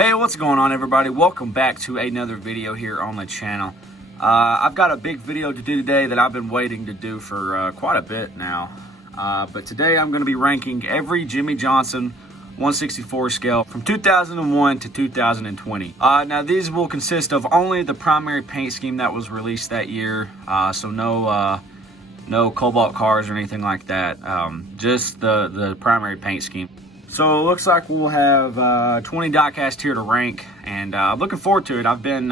Hey, what's going on, everybody? Welcome back to another video here on the channel. I've got a big video to do today that I've been waiting to do for quite a bit now. But today I'm going to be ranking every Jimmie Johnson 164 scale from 2001 to 2020. Now these will consist of only the primary paint scheme that was released that year. So no cobalt cars or anything like that. Just the primary paint scheme. So it looks like we'll have 20 diecast here to rank, and I'm looking forward to it. I've been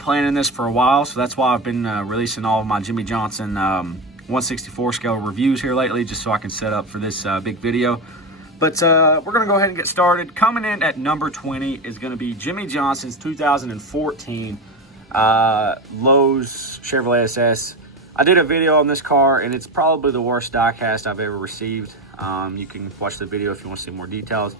planning this for a while, so that's why I've been releasing all of my Jimmie Johnson 164 scale reviews here lately, just so I can set up for this big video. But we're gonna go ahead and get started. Coming in at number 20 is gonna be Jimmie Johnson's 2014 Lowe's Chevrolet SS. I did a video on this car, and it's probably the worst diecast I've ever received. You can watch the video if you want to see more details.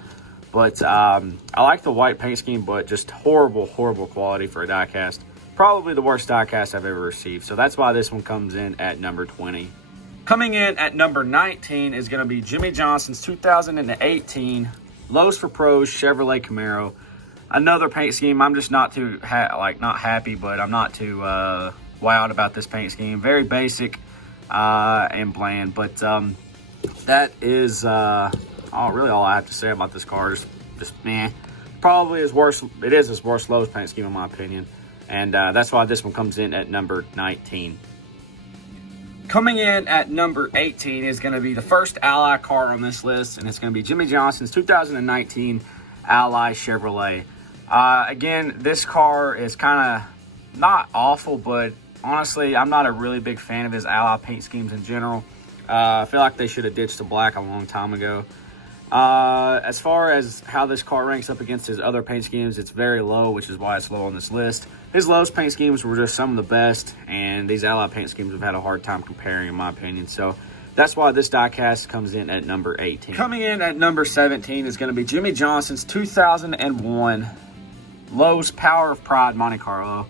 But I like the white paint scheme, but just horrible quality for a diecast. Probably the worst diecast I've ever received. So that's why this one comes in at number 20. Coming in at number 19 is going to be Jimmie Johnson's 2018 Lowe's for Pros Chevrolet Camaro. Another paint scheme. I'm just not too not happy, but I'm not too wowed about this paint scheme. Very basic and bland, but that is really all I have to say about this car. Just meh. Probably his worst. It is his worst Lowe's paint scheme in my opinion, and that's why this one comes in at number 19. Coming in at number 18 is going to be the first Ally car on this list, and it's going to be Jimmie Johnson's 2019 Ally Chevrolet. Again, this car is kind of not awful, but honestly, I'm not a really big fan of his Ally paint schemes in general. I feel like they should have ditched the black a long time ago. As far as how this car ranks up against his other paint schemes, it's very low, which is why it's low on this list. His Lowe's paint schemes were just some of the best, and these Ally paint schemes have had a hard time comparing, in my opinion. So that's why this diecast comes in at number 18. Coming in at number 17 is going to be Jimmie Johnson's 2001 Lowe's Power of Pride Monte Carlo.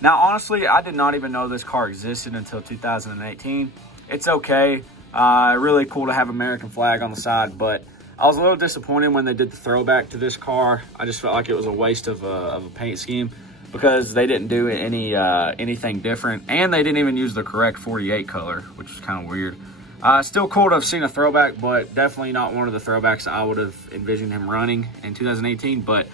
Now, honestly, I did not even know this car existed until 2018. It's okay. Really cool to have American flag on the side, but I was a little disappointed when they did the throwback to this car. I just felt like it was a waste of a paint scheme because they didn't do anything different, and they didn't even use the correct 48 color, which is kind of weird. Still cool to have seen a throwback, but definitely not one of the throwbacks I would have envisioned him running in 2018. But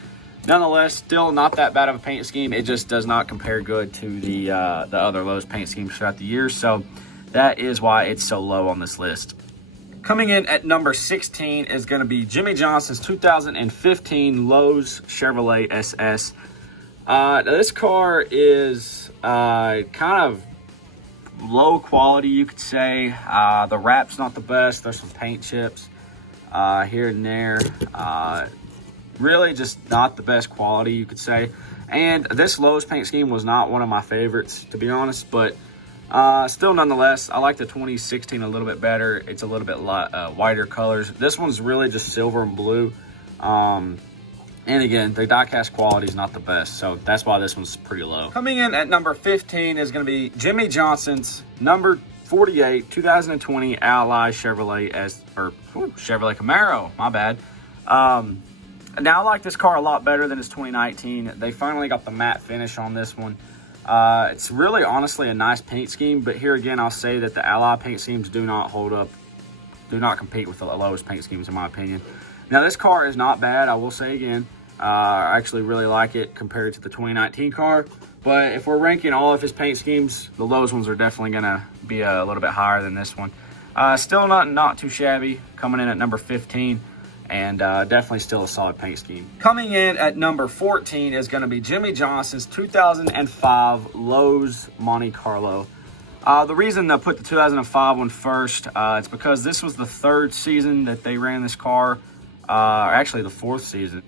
nonetheless, still not that bad of a paint scheme. It just does not compare good to the other Lowe's paint schemes throughout the years. So that is why it's so low on this list. Coming in at number 16 is going to be Jimmie Johnson's 2015 Lowe's Chevrolet SS. Now this car is kind of low quality, you could say. The wrap's not the best. There's some paint chips here and there. Really just not the best quality, you could say. And this Lowe's paint scheme was not one of my favorites, to be honest, but still, nonetheless, I like the 2016 a little bit better. It's a little bit whiter colors. This one's really just silver and blue. And again, the diecast quality is not the best, so that's why this one's pretty low. Coming in at number 15 is going to be Jimmie Johnson's number 48 2020 Ally Chevrolet Chevrolet Camaro. My bad. Now I like this car a lot better than his 2019. They finally got the matte finish on this one. It's really honestly a nice paint scheme, but here again I'll say that the Ally paint schemes do not hold up, do not compete with the lowest paint schemes in my opinion. Now this car is not bad, I will say again. I actually really like it compared to the 2019 car, but if we're ranking all of his paint schemes, the Lowe's ones are definitely going to be a little bit higher than this one. Still not too shabby, coming in at number 15. And definitely still a solid paint scheme. Coming in at number 14 is going to be Jimmie Johnson's 2005 Lowe's Monte Carlo. The reason I put the 2005 one first, it's because this was the third season that they ran this car. Actually, the fourth season.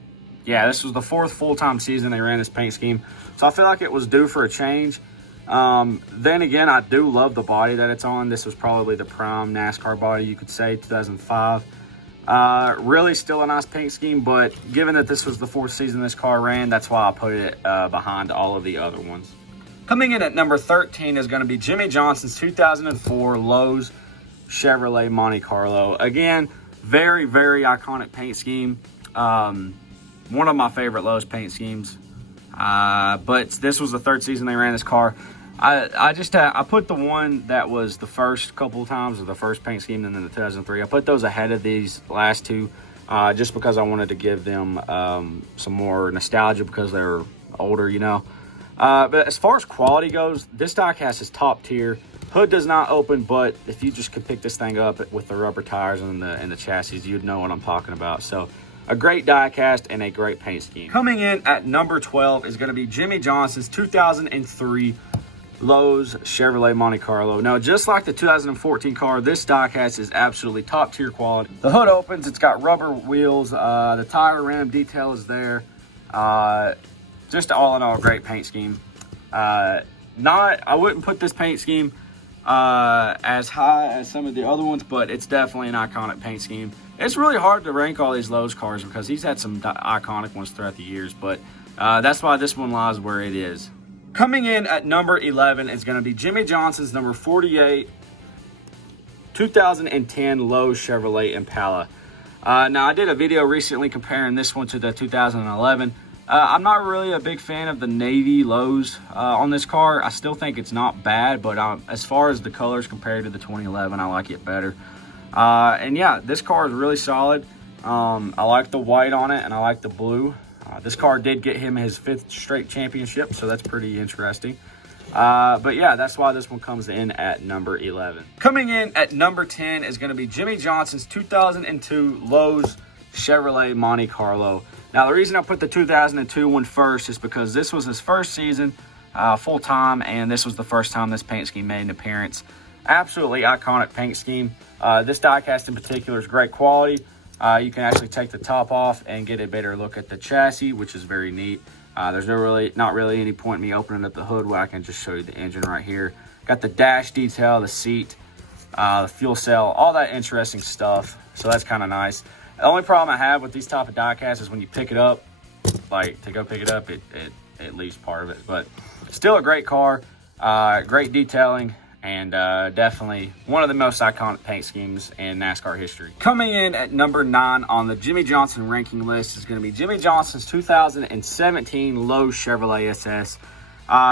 Yeah, this was the fourth full-time season they ran this paint scheme. So I feel like it was due for a change. Then again, I do love the body that it's on. This was probably the prime NASCAR body, you could say, 2005. Really still a nice paint scheme, but given that this was the fourth season this car ran, that's why I put it behind all of the other ones. Coming in at number 13 is going to be Jimmie Johnson's 2004 Lowe's Chevrolet Monte Carlo. Again, very iconic paint scheme. one of my favorite Lowe's paint schemes. But this was the third season they ran this car. I put the one that was the first couple of times of the first paint scheme, and then the 2003. I put those ahead of these last two, just because I wanted to give them some more nostalgia because they're older, you know. But as far as quality goes, this diecast is top tier. Hood does not open, but if you just could pick this thing up with the rubber tires and the chassis, you'd know what I'm talking about. So a great diecast and a great paint scheme. Coming in at number 12 is going to be Jimmie Johnson's 2003 Lowe's Chevrolet Monte Carlo. Now, just like the 2014 car, this diecast is absolutely top tier quality. The hood opens, it's got rubber wheels, the tire rim detail is there. Just all in all, great paint scheme. I wouldn't put this paint scheme as high as some of the other ones, but it's definitely an iconic paint scheme. It's really hard to rank all these Lowe's cars because he's had some iconic ones throughout the years, but that's why this one lies where it is. Coming in at number 11 is going to be Jimmie Johnson's number 48 2010 Lowe's Chevrolet Impala. Now, I did a video recently comparing this one to the 2011. I'm not really a big fan of the navy Lowe's on this car. I still think it's not bad, but as far as the colors compared to the 2011, I like it better. And yeah, this car is really solid. I like the white on it, and I like the blue. This car did get him his 5th straight championship, so that's pretty interesting. But yeah, that's why this one comes in at number 11. Coming in at number 10 is going to be Jimmie Johnson's 2002 Lowe's Chevrolet Monte Carlo. Now, the reason I put the 2002 one first is because this was his first season full-time, and this was the first time this paint scheme made an appearance. Absolutely iconic paint scheme. This diecast in particular is great quality. You can actually take the top off and get a better look at the chassis, which is very neat. There's not really any point in me opening up the hood where I can just show you the engine right here. Got the dash detail, the seat, the fuel cell, all that interesting stuff. So that's kind of nice. The only problem I have with these type of diecasts is when you pick it up, like to go pick it up, it leaves part of it. But still a great car, great detailing, and definitely one of the most iconic paint schemes in NASCAR history. Coming in at number 9 on the Jimmie Johnson ranking list is going to be Jimmie Johnson's 2017 Lowe's Chevrolet SS.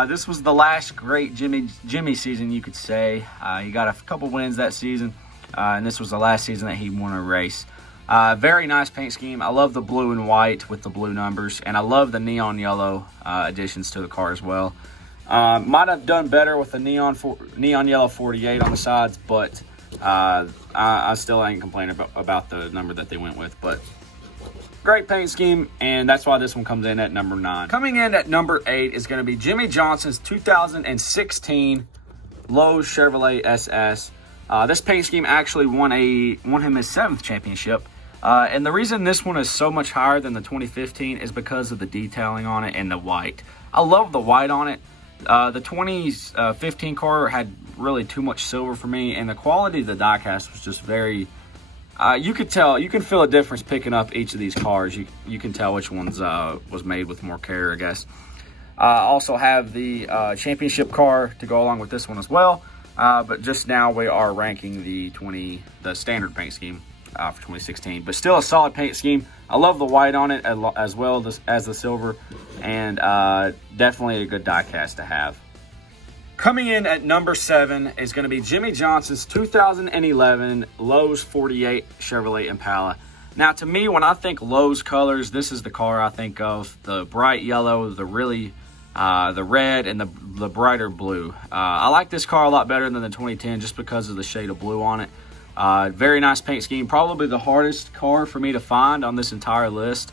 This was the last great Jimmie season, you could say. He got a couple wins that season, and this was the last season that he won a race. Very nice paint scheme. I love the blue and white with the blue numbers, and I love the neon yellow additions to the car as well. Might have done better with the neon yellow 48 on the sides, but I still ain't complaining about the number that they went with. But great paint scheme, and that's why this one comes in at number 9. Coming in at number 8 is going to be Jimmie Johnson's 2016 Lowe's Chevrolet SS. This paint scheme actually won him his 7th championship. And the reason this one is so much higher than the 2015 is because of the detailing on it and the white. I love the white on it. The 2015 car had really too much silver for me, and the quality of the diecast was just very... you can feel a difference picking up each of these cars. You can tell which ones was made with more care, I guess. I also have the championship car to go along with this one as well. But just now we are ranking the standard paint scheme for 2016. But still a solid paint scheme. I love the white on it as well as the silver. And definitely a good diecast to have. Coming in at number 7 is going to be Jimmie Johnson's 2011 Lowe's 48 Chevrolet Impala. Now, to me, when I think Lowe's colors, this is the car I think of. The bright yellow, the red, and the brighter blue. I like this car a lot better than the 2010 just because of the shade of blue on it. Very nice paint scheme. Probably the hardest car for me to find on this entire list.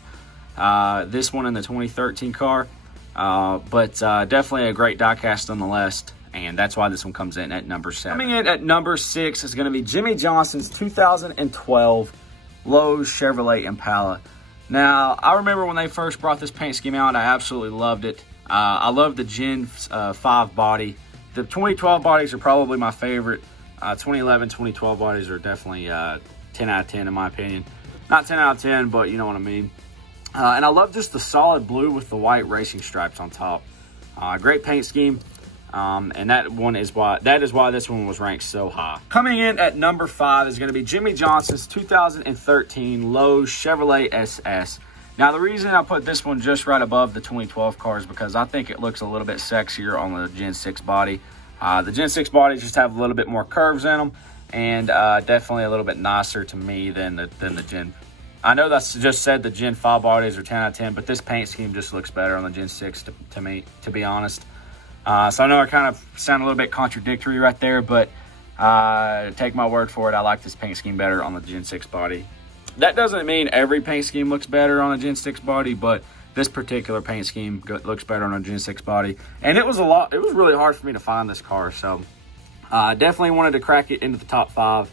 This one and the 2013 car. But definitely a great diecast nonetheless. And that's why this one comes in at number 7. Coming in at number 6 is going to be Jimmie Johnson's 2012 Lowe's Chevrolet Impala. Now, I remember when they first brought this paint scheme out, I absolutely loved it. I love the Gen 5 body. The 2012 bodies are probably my favorite. 2011, 2012 bodies are definitely 10 out of 10 in my opinion. Not 10 out of 10, but you know what I mean. And I love just the solid blue with the white racing stripes on top. Great paint scheme. And that is why this one was ranked so high. Coming in at number 5 is going to be Jimmie Johnson's 2013 Lowe's Chevrolet SS. Now, the reason I put this one just right above the 2012 car is because I think it looks a little bit sexier on the Gen 6 body. The Gen 6 bodies just have a little bit more curves in them, and definitely a little bit nicer to me than the Gen. I know that's just said the Gen 5 bodies are 10 out of 10, but this paint scheme just looks better on the Gen 6 to me, to be honest. So I know I kind of sound a little bit contradictory right there, but take my word for it, I like this paint scheme better on the Gen 6 body. That doesn't mean every paint scheme looks better on a Gen 6 body, but this particular paint scheme looks better on a Gen 6 body. And it was really hard for me to find this car, so definitely wanted to crack it into the top 5.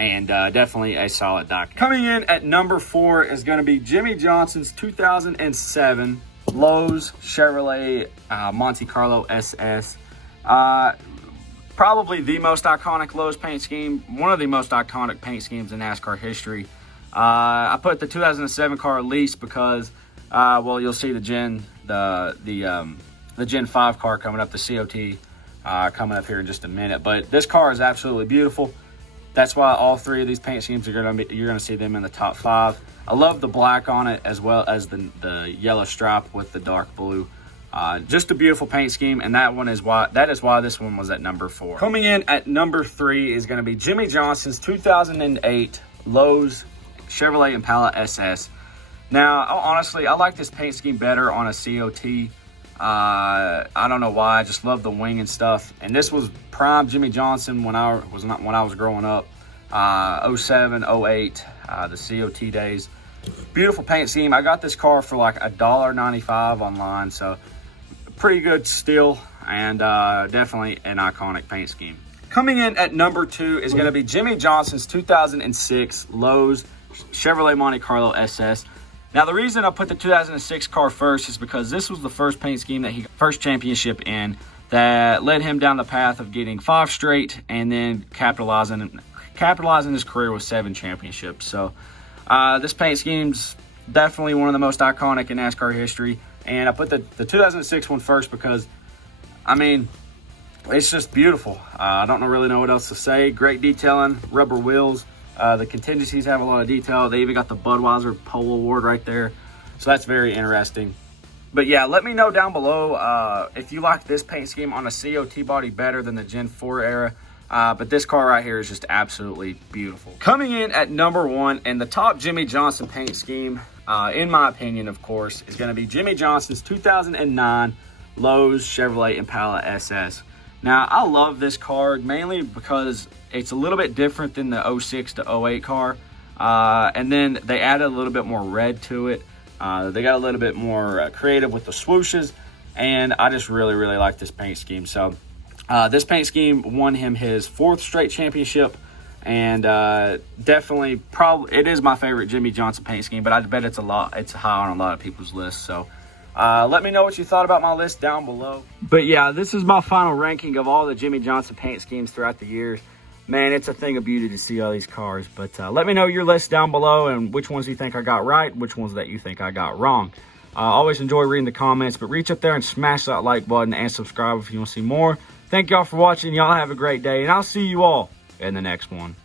And definitely a solid die. Coming in at number 4 is going to be Jimmie Johnson's 2007 Lowe's Chevrolet Monte Carlo SS. Probably the most iconic Lowe's paint scheme, one of the most iconic paint schemes in NASCAR history. I put the 2007 car at least because, well, you'll see the Gen 5 car coming up, the COT coming up here in just a minute. But this car is absolutely beautiful. That's why all 3 of these paint schemes you're gonna see them in the top 5. I love the black on it as well as the yellow stripe with the dark blue. Just a beautiful paint scheme, and that is why this one was at number 4. Coming in at number 3 is going to be Jimmie Johnson's 2008 Lowe's Chevrolet Impala SS. Now, honestly, I like this paint scheme better on a COT. I don't know why. I just love the wing and stuff. And this was prime Jimmie Johnson when I was growing up. 07, 08, the COT days. Beautiful paint scheme. I got this car for like $1.95 online, so pretty good still, and definitely an iconic paint scheme. Coming in at number 2 is going to be Jimmie Johnson's 2006 Lowe's Chevrolet Monte Carlo SS. Now, the reason I put the 2006 car first is because this was the first paint scheme that first championship in that led him down the path of getting 5 straight and then capitalizing his career with 7 championships. So this paint scheme's definitely one of the most iconic in NASCAR history. And I put the 2006 one first because, I mean, it's just beautiful. I don't really know what else to say. Great detailing, rubber wheels. The contingencies have a lot of detail. They even got the Budweiser Pole Award right there. So that's very interesting. But yeah, let me know down below if you like this paint scheme on a COT body better than the Gen 4 era. But this car right here is just absolutely beautiful. Coming in at number 1 and the top Jimmie Johnson paint scheme, in my opinion, of course, is going to be Jimmie Johnson's 2009 Lowe's Chevrolet Impala SS. Now, I love this car mainly because it's a little bit different than the 06 to 08 car. And then they added a little bit more red to it. They got a little bit more creative with the swooshes. And I just really, really like this paint scheme. So this paint scheme won him his 4th straight championship. And definitely, it is my favorite Jimmie Johnson paint scheme, but I bet it's high on a lot of people's lists. So let me know what you thought about my list down below. But yeah, this is my final ranking of all the Jimmie Johnson paint schemes throughout the years. Man, it's a thing of beauty to see all these cars. But let me know your list down below and which ones you think I got right, which ones that you think I got wrong. I always enjoy reading the comments, but reach up there and smash that like button and subscribe if you want to see more. Thank y'all for watching. Y'all have a great day, and I'll see you all in the next one.